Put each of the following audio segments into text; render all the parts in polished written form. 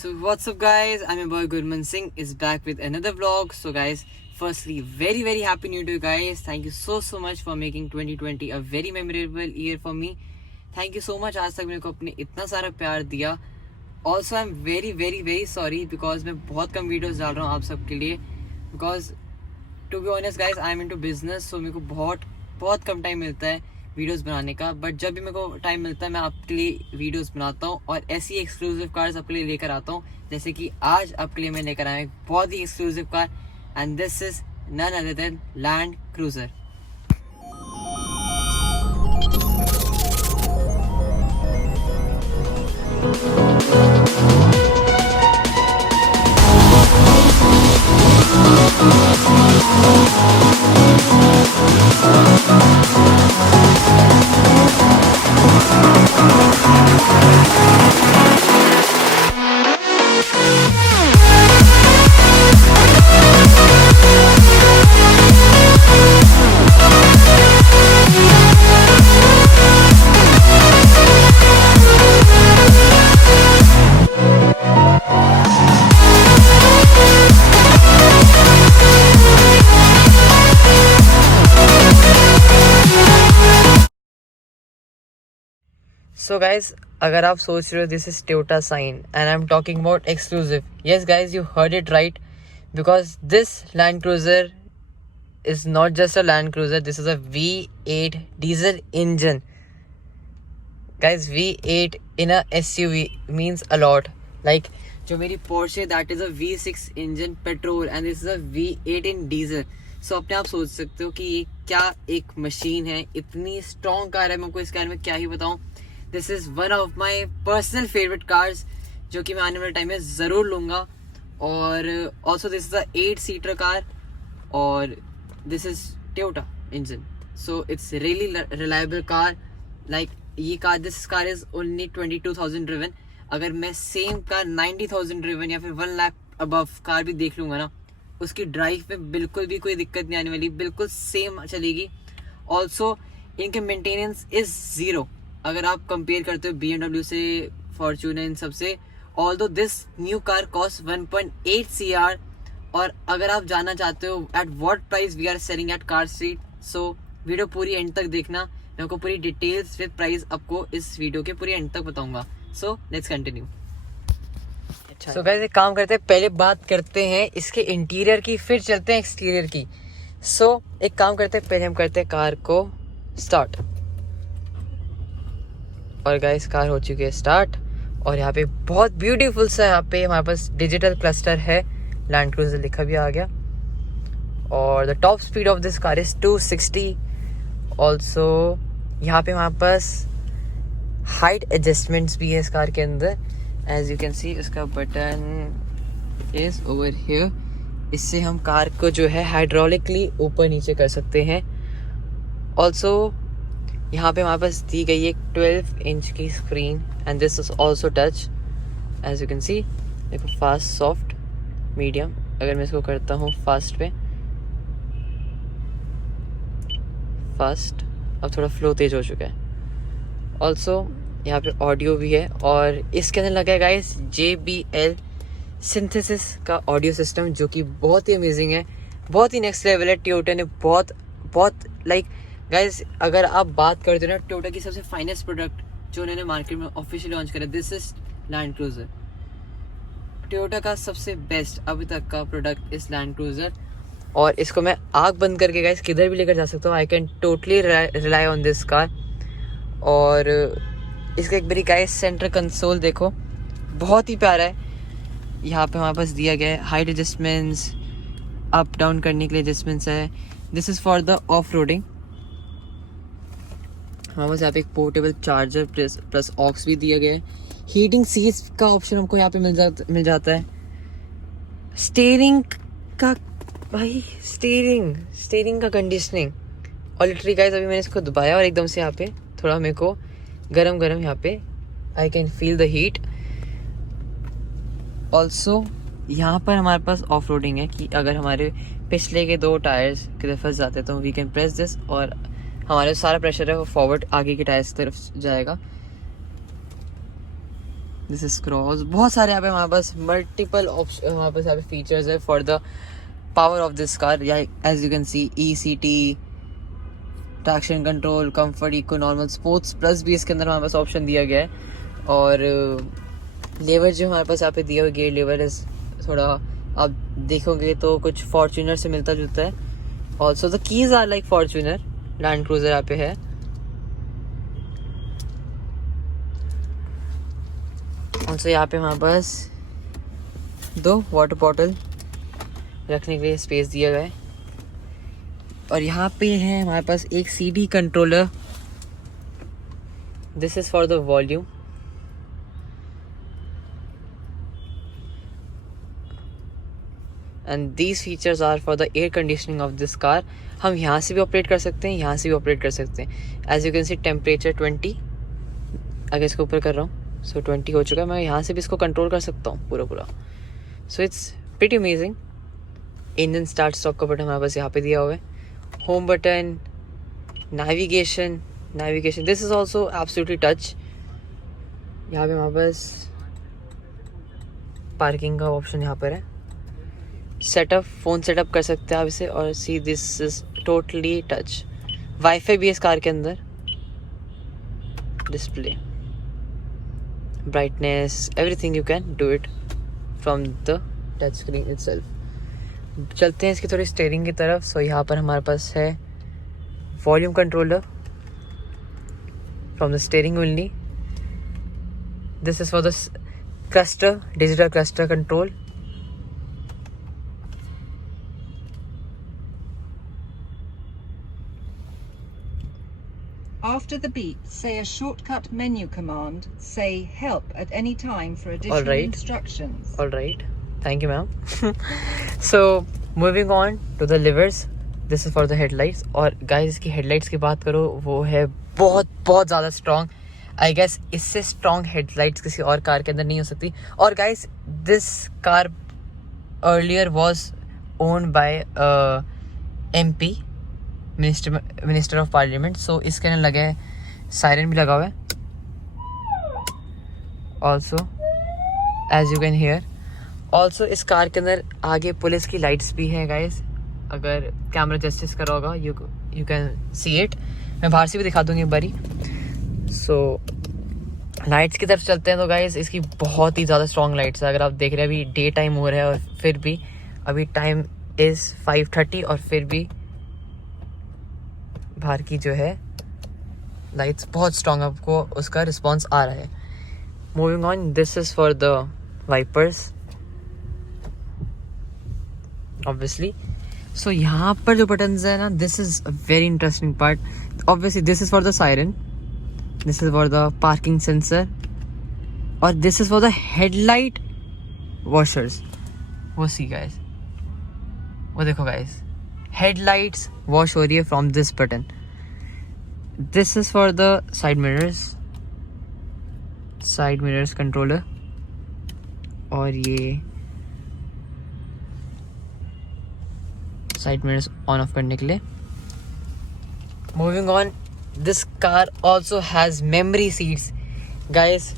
So what's up guys, I'm your boy Gurman Singh is back with another vlog. So guys, firstly very happy new year guys. Thank you so much for making 2020 a very memorable year for me. Thank you so much आज तक मेरे को अपने इतना सारा प्यार दिया. Also I'm very sorry because मैं बहुत कम वीडियोस डाल रहा हूँ आप सबके लिए because to be honest guys I am into business, so मेरे को बहुत कम टाइम मिलता है वीडियोस बनाने का. बट जब भी मेरे को टाइम मिलता है मैं आपके लिए वीडियोस बनाता हूँ और ऐसी एक्सक्लूसिव कार्स आपके लिए लेकर आता हूँ. जैसे कि आज आपके लिए मैं लेकर आया एक बहुत ही exclusive car and this is none other than Land Cruiser. So guys, अगर आप सोच रहे हो this is Toyota Sign and I'm talking about exclusive. Yes guys, you heard it right because this Land Cruiser is not just a Land Cruiser. This is a V8 diesel engine. Guys, V8 in a SUV means a lot. Like जो मेरी Porsche that is a V6 engine petrol and this is a V8 in diesel. So अपने आप सोच सकते हो कि ये क्या एक मशीन है, इतनी स्ट्रॉन्ग कार है. मैं आपको इस कार में क्या ही बताऊं. This is one of my personal favourite cars जो कि मैं आने वाले टाइम में ज़रूर लूँगा. और also this is a 8 seater car और this is Toyota engine, so it's really reliable car. Like ये car, this car is only 22,000 driven. अगर मैं सेम कार 90,000 ड्रिवन या फिर 1 लाख अबव कार भी देख लूँगा ना, उसकी ड्राइव में बिल्कुल भी कोई दिक्कत नहीं आने वाली, बिल्कुल सेम चलेगी. ऑल्सो इनके मेंटेनेंस इज़ ज़ीरो अगर आप कंपेयर करते हो BMW से, फॉर्च्यूनर, इन सब से. Although this new car cost 1.8 CR. और अगर आप जानना चाहते हो at what price we are selling at car street, so video पूरी एंड तक देखना. मैं आपको पूरी डिटेल्स विद प्राइस आपको इस वीडियो के पूरी एंड तक बताऊंगा. So let's continue. So guys, एक काम करते हैं, पहले बात करते हैं इसके इंटीरियर की, फिर चलते हैं एक्सटीरियर की. सो एक काम करते हैं, पहले हम करते हैं कार को स्टार्ट. और गाइस कार हो चुकी है स्टार्ट. और यहाँ पे बहुत ब्यूटीफुल सा यहाँ पे हमारे पास डिजिटल क्लस्टर है, लैंड क्रूजर लिखा भी आ गया. और the top speed of this car is 260. Also यहाँ पे हमारे पास हाइट एडजस्टमेंट्स भी है इस कार के अंदर. एज यू कैन सी इसका बटन इज ओवर हियर. इससे हम कार को जो है हाइड्रोलिकली ऊपर नीचे कर सकते हैं. ऑल्सो यहाँ पे हमारे पास दी गई एक 12 इंच की screen and this is also touch. As you can see देखो, फास्ट, सॉफ्ट, मीडियम. अगर मैं इसको करता हूँ फास्ट पे, फास्ट, अब थोड़ा फ्लो तेज हो चुका है. ऑल्सो यहाँ पे ऑडियो भी है और इसके अंदर लगा है गाइस JBL सिंथेसिस का ऑडियो सिस्टम, जो कि बहुत ही अमेजिंग है, बहुत ही नेक्स्ट लेवल है. टोयोटा ने बहुत लाइक गाइस, अगर आप बात करते हो ना टोयोटा की सबसे फाइनेस्ट प्रोडक्ट जो उन्होंने मार्केट में ऑफिशियली लॉन्च करा, this is land cruiser. Toyota का सबसे बेस्ट अभी तक का प्रोडक्ट इस लैंड क्रूजर. और इसको मैं आँख बंद करके गाइस किधर भी लेकर जा सकता हूँ. I can totally rely on this car. और इसका एक बारी गाइस सेंटर कंसोल देखो, बहुत ही प्यारा है. यहाँ पे हमारे पास दिया गया है हाइट एडजस्टमेंट्स, अप डाउन करने के लिए एडजस्टमेंट्स है. This is for the off roading. हमारे पास यहाँ पे एक पोर्टेबल चार्जर प्लस ऑक्स भी दिया गया है. हीटिंग सीट्स का ऑप्शन हमको यहाँ पे मिल जाता है. स्टीयरिंग का भाई, स्टीयरिंग का कंडीशनिंग. और लिटरली गाइस अभी मैंने इसको दबाया और एकदम से यहाँ पे थोड़ा मेरे को गरम यहाँ पे I can feel the heat. Also यहाँ पर हमारे पास ऑफ रोडिंग है कि अगर हमारे पिछले के 2 टायर्स की फंस जाते तो वी कैन प्रेस दिस और हमारा सारा प्रेशर है वो फॉरवर्ड आगे के टायर्स की तरफ जाएगा. दिस इज क्रॉस, बहुत सारे यहाँ पे हमारे पास मल्टीपल ऑप्शन, हमारे पास यहाँ पे फीचर्स है for the power of this car. या as you can see ECT, traction control, comfort, eco, normal, sports plus भी इसके अंदर हमारे पास ऑप्शन दिया गया है। और लेवर जो हमारे पास यहाँ पे दिया हुआ गियर लेवर इज थोड़ा आप देखोगे तो कुछ फॉर्च्यूनर से मिलता जुलता है। Also the keys are like Fortuner, Land Cruiser यहाँ पे है। ऑल्सो यहाँ पे हमारे पास 2 वाटर बॉटल रखने के लिए स्पेस दिया गया है। और यहाँ पे है हमारे पास एक CD controller, this is for the volume. And these features are for the air conditioning of this car. हम यहाँ से भी ऑपरेट कर सकते हैं, यहाँ से भी ऑपरेट कर सकते हैं। As you can see temperature 20, अगर इसके ऊपर कर रहा हूँ सो 20 हो चुका है। मैं यहाँ से भी इसको कंट्रोल कर सकता हूँ पूरा। So it's pretty amazing. Engine start stop का बटन हमारे पास यहाँ पे दिया हुआ है। Home button, navigation, this is also absolutely touch. यहाँ पे हमारे पास पार्किंग का ऑप्शन यहाँ पर है। सेटअप, फ़ोन सेटअप कर सकते हैं आप इसे। और see this is totally touch. Wifi भी है इस कार के अंदर। Display, brightness, everything you can do it from the touch screen itself. चलते हैं इसकी थोड़ी स्टीयरिंग की तरफ। सो यहाँ पर हमारे पास है volume controller from the steering only. This is for the cluster, digital cluster control. After the beep, say a shortcut menu command. Say help at any time for additional instructions. All right. Thank you, ma'am. So, moving on to the levers. This is for the headlights. और guys, इसकी headlights की बात करो, वो है बहुत ज़्यादा strong. I guess इससे strong headlights किसी और कार के अंदर नहीं हो सकती। और guys, this car earlier was owned by MP, minister of parliament. So इसके अंदर लगे है, सायरन भी लगा हुआ है। Also as you can hear, also इस कार के अंदर आगे पुलिस की लाइट्स भी है गाइस। अगर कैमरा जस्टिस करा होगा यू कैन सी इट। मैं बाहर से भी दिखा दूंगी एक बारी। सो लाइट्स की तरफ चलते हैं तो गाइस इसकी बहुत ही ज़्यादा स्ट्रॉन्ग लाइट्स है। अगर आप देख रहे हैं अभी डे टाइम हो रहा है और फिर भी अभी टाइम इज़ 5:30 और फिर भी बाहर की जो है लाइट्स बहुत स्ट्रॉन्ग, आपको उसका रिस्पॉन्स आ रहा है। Moving on, this is for the wipers obviously. So यहाँ पर जो बटन्स है ना, this is a very interesting part. Obviously this is for the siren, this is for the parking sensor और this is for the headlight washers. वो see guys, वो देखो guys, headlights wash हो रही है from this button. This is for the side mirrors controller और ये side mirrors on off करने के लिए। Moving on, this car also has memory seats. Guys,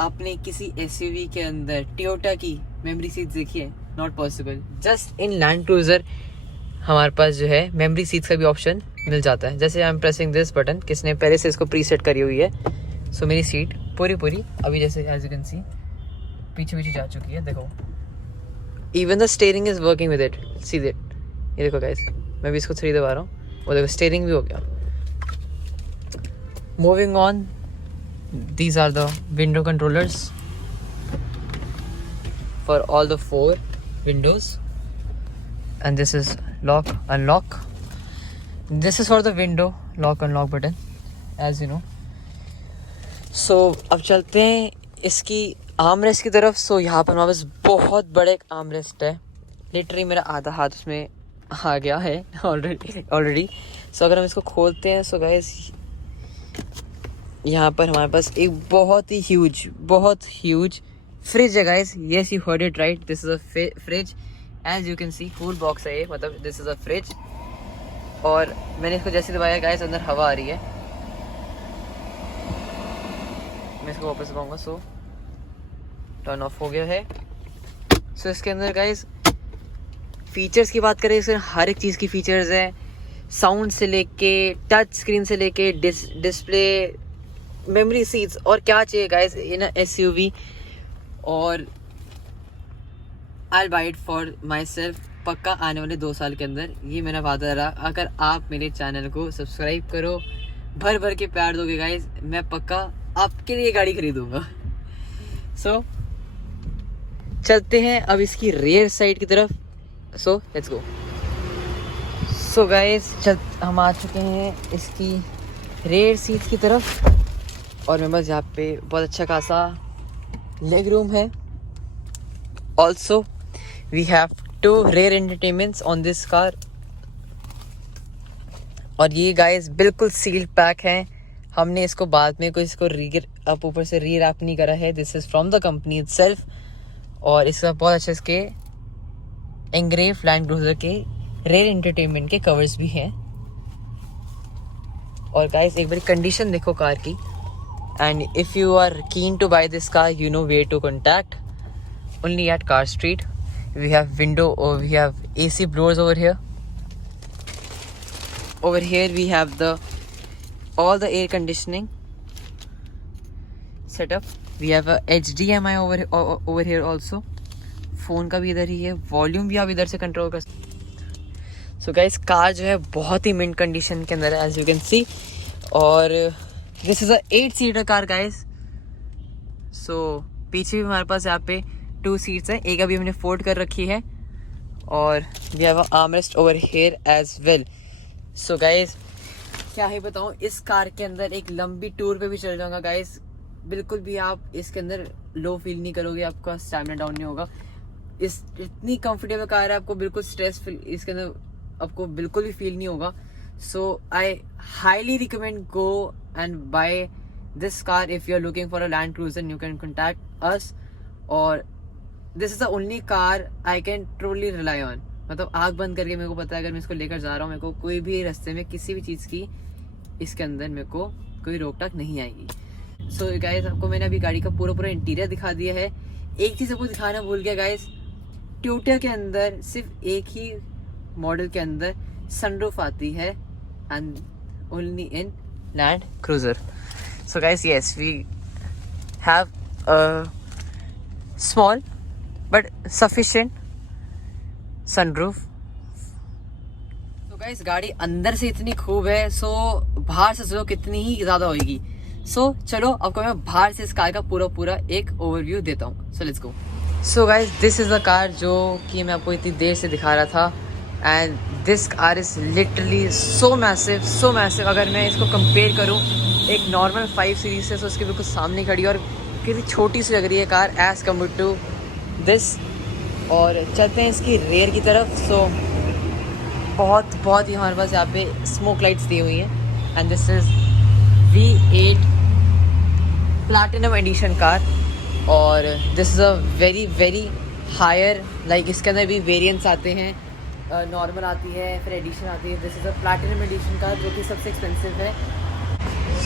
आपने किसी SUV के अंदर Toyota की memory seats देखी है? Not possible. Just in Land Cruiser हमारे पास जो है मेमोरी सीट्स का भी ऑप्शन मिल जाता है। जैसे I am pressing this button, किसने पहले से इसको प्रीसेट करी हुई है। सो मेरी सीट पूरी अभी जैसे एज यू कैन सी पीछे जा चुकी है। देखो, even the steering is working with it, see that. ये देखो गाइस, मैं भी इसको 3 दबा रहा हूँ, वो देखो स्टीयरिंग भी हो गया। Moving on, these are the window controllers for all the 4 windows and this is lock unlock. This is for the window lock unlock button as you know. So अब चलते हैं इसकी आर्म रेस्ट की तरफ। सो यहाँ पर हमारे पास बहुत बड़े एक आर्म रेस्ट है, लिटरली मेरा आधा हाथ उसमें आ गया है ऑलरेडी। सो अगर हम इसको खोलते हैं, सो गाइस यहाँ पर हमारे पास एक बहुत ह्यूज फ्रिज है guys. Yes, you heard it right, this is a fridge. As you can see full box है ये, मतलब दिस इज अ फ्रिज। और मैंने इसको जैसे दबाया गाइस, अंदर हवा आ रही है। मैं इसको वापस दबाऊंगा। सो टर्न ऑफ हो गया है। सो इसके अंदर गाइस फीचर्स की बात करें, इसमें हर एक चीज़ की फीचर्स है, साउंड से लेके टच स्क्रीन से लेके डिस्प्ले, मेमोरी सीट्स, और क्या चाहिए गाइस इन एसयूवी। और I buy it for my self, पक्का आने वाले 2 साल के अंदर, ये मेरा वादा रहा। अगर आप मेरे चैनल को सब्सक्राइब करो, भर भर के प्यार दोगे गाइस, मैं पक्का आपके लिए गाड़ी खरीदूंगा। सो चलते हैं अब इसकी रेयर साइड की तरफ। So let's go. So guys हम आ चुके हैं इसकी रेयर सीट की तरफ, और मेरे पास यहाँ पे बहुत अच्छा खासा लेग रूम है। Also we have 2 rear entertainments on this car, और ये गाइस बिल्कुल सील्ड पैक है। हमने इसको बाद में कोई इसको ऊपर से री रैप नहीं करा है, this is from the company itself. और इसका बहुत अच्छे इसके एंग्रेव लैंड क्रूजर के रेयर एंटरटेनमेंट के कवर्स भी हैं। और गाइस एक बारी कंडीशन देखो कार की, and if you are keen to buy this car, you know where to contact, only at car street. We have AC blowers over here. Over here we have all the air conditioning setup. We have a HDMI over here also. Phone का भी इधर ही है, volume भी आप इधर से control कर। So guys car जो है बहुत ही मिंट कंडीशन के अंदर है, एज यू कैन सी। और this is a 8 seater car guys. So पीछे भी हमारे पास यहाँ पे 2 सीट्स हैं, एक अभी हमने फोल्ड कर रखी है, और we have a armrest over here as well. So guys क्या ही बताऊँ, इस कार के अंदर एक लंबी टूर पे भी चल जाऊंगा गाइस, बिल्कुल भी आप इसके अंदर लो फील नहीं करोगे, आपका स्टैमिना डाउन नहीं होगा। इतनी कंफर्टेबल कार है, आपको बिल्कुल स्ट्रेस फील इसके अंदर आपको बिल्कुल भी फील नहीं होगा। So I highly recommend go and buy this car if you are looking for a Land Cruiser, you can contact us. और this is the only car I can truly rely on, मतलब आँख बंद करके मेरे को पता है अगर मैं इसको लेकर जा रहा हूँ, मेरे को कोई भी रास्ते में किसी भी चीज़ की इसके अंदर मेरे को कोई रोक टोक नहीं आएगी। सो गाइस आपको मैंने अभी गाड़ी का पूरा इंटीरियर दिखा दिया है। एक चीज़ आपको दिखाना भूल गया गाइस, टोयोटा के अंदर सिर्फ एक ही मॉडल के अंदर सनरूफ आती है, and only in Land Cruiser. So guys yes we have a small but sufficient sunroof. तो गाइस गाड़ी अंदर से इतनी खूब है, सो बाहर से सोचो कितनी ही ज़्यादा होगी। सो चलो आपको मैं बाहर से इस कार का पूरा एक ओवरव्यू देता हूँ। So let's go. So guys this is a car जो कि मैं आपको इतनी देर से दिखा रहा था, and this car is literally so massive. अगर मैं इसको कंपेयर करूँ एक नॉर्मल 5 सीरीज से, तो उसके बिल्कुल सामने खड़ी है, और कितनी छोटी सी लग रही है car as compare to this. और चलते हैं इसकी रेयर की तरफ। सो बहुत ही हमारे पास यहाँ पे स्मोक लाइट्स दी हुई हैं, and this is V8 platinum edition car. और this is a very higher, like इसके अंदर भी वेरिएंट्स आते हैं, नॉर्मल आती है, फिर एडिशन आती है। This is a platinum edition car जो कि सबसे एक्सपेंसिव है।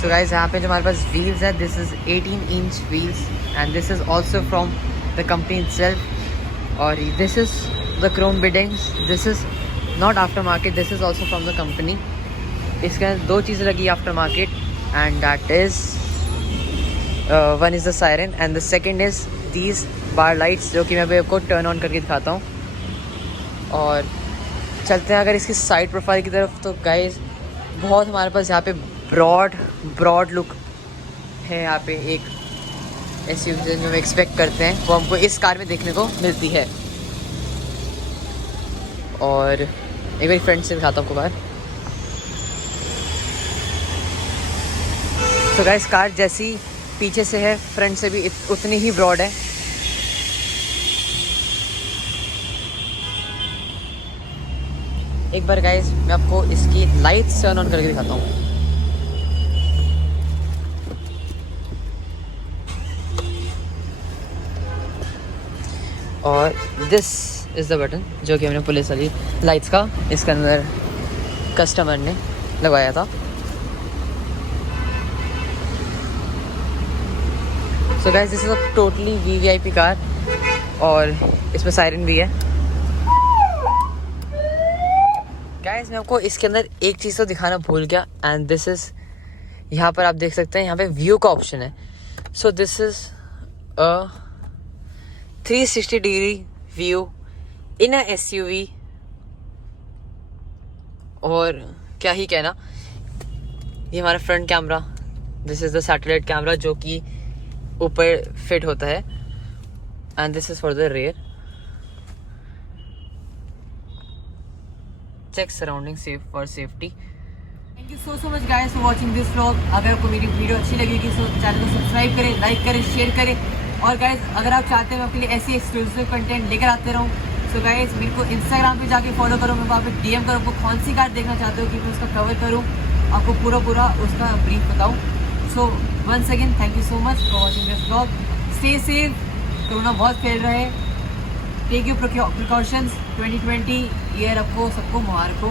सो गाइस यहाँ पे जो हमारे पास व्हील्स है, this is 18 inch wheels, and this is also from the company itself. और this is the chrome beadings, this is not after market, this is also from the company. इसके अंदर 2 चीज़ें लगी after market, and that is one is the siren and the second is these bar lights, जो कि मैं अभी आपको turn on करके दिखाता हूँ। और चलते हैं अगर इसकी साइड प्रोफाइल की तरफ, तो गाइस बहुत हमारे पास यहाँ पे ब्रॉड लुक है। यहाँ पे एक एसयूवी जो हम एक्सपेक्ट करते हैं वो हमको इस कार में देखने को मिलती है। और एक बार फ्रंट से दिखाता हूँ आपको कार। तो गाइस कार जैसी पीछे से है, फ्रंट से भी उतनी ही ब्रॉड है। एक बार गाइस मैं आपको इसकी लाइट्स टर्न ऑन करके दिखाता हूँ। और दिस इज़ द बटन जो कि हमने पुलिस वाली लाइट्स का इसके अंदर कस्टमर ने लगवाया था। So guys this is a totally VVIP car और इसमें सायरन भी है। गाइस मैं आपको इसके अंदर एक चीज़ तो दिखाना भूल गया, एंड दिस इज़, यहाँ पर आप देख सकते हैं यहाँ पे व्यू का ऑप्शन है। So this is a 360 degree view in a SUV, और क्या ही कहना। ये हमारा front camera, this is the satellite camera जो कि ऊपर फिट होता है, and this is for the rear. Check surrounding for safety. Thank you so much guys for watching this vlog. अगर आपको मेरी वीडियो अच्छी लगेगी तो चैनल को सब्सक्राइब करें, लाइक करें, शेयर करें, और गाइस अगर आप चाहते हैं मैं आपके लिए ऐसी एक्सक्लूसिव कंटेंट लेकर आते रहूँ, सो गाइस मेरे को इंस्टाग्राम पे जाके फॉलो करो, मैं वहाँ पे DM करो आपको कौन सी कार देखना चाहते हो कि मैं उसका कवर करूँ, आपको पूरा उसका ब्रीफ बताऊँ। So once again thank you so much for watching this vlog. Stay safe, corona बहुत फैल रहा है, टेक यू प्रिकॉशंस। 2020 ईयर आपको सबको मुबारक हो।